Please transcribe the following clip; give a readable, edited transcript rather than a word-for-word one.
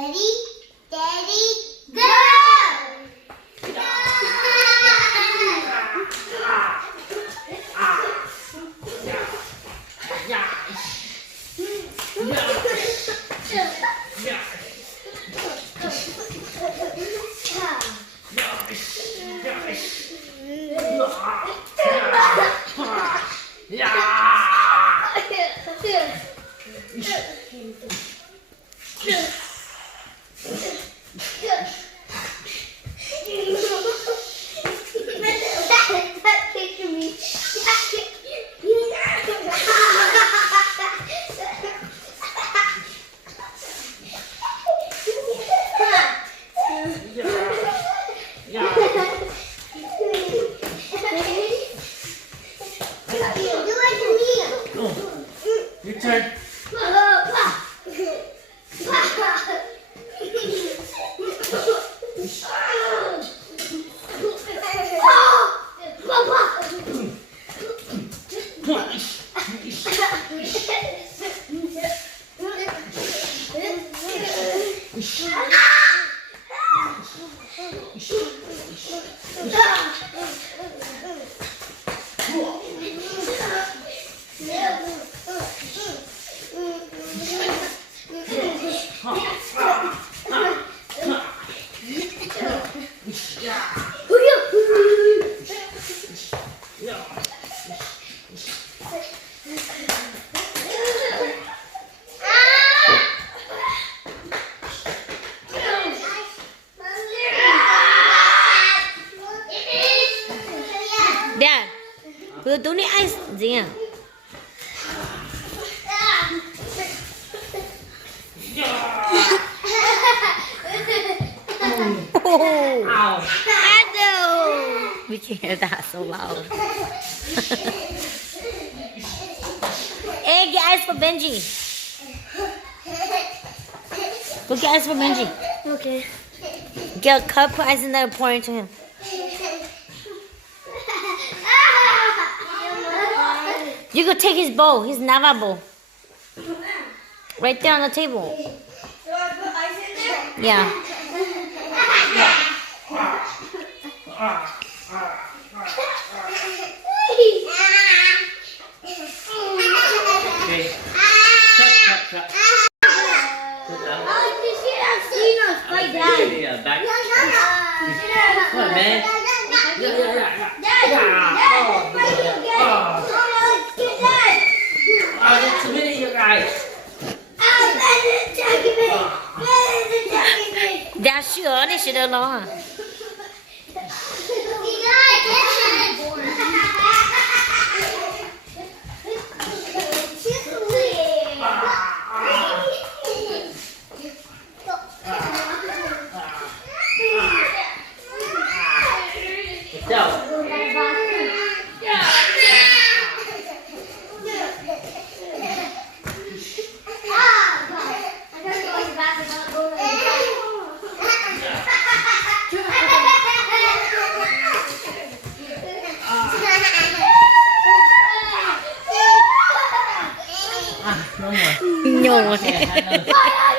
Ready, steady, go! Your turn. Dad, vừa tú này ai gì à? Oh, Ado! We can't hear that so loud. Hey, get ice for Benji. Go get ice for Benji. Okay. Get a cup, put ice in there, and pour it to him. You could take his bowl, his Nava bowl. Right there on the table. Do I put ice in there? Yeah. Okay. Cut. Oh, you should have seen us fight Dad. Yeah, back. Come Come on, man. Yeah. That's a minute, you guys. Đã sure đi, sure lo hả? Go. Nhổ Yeah,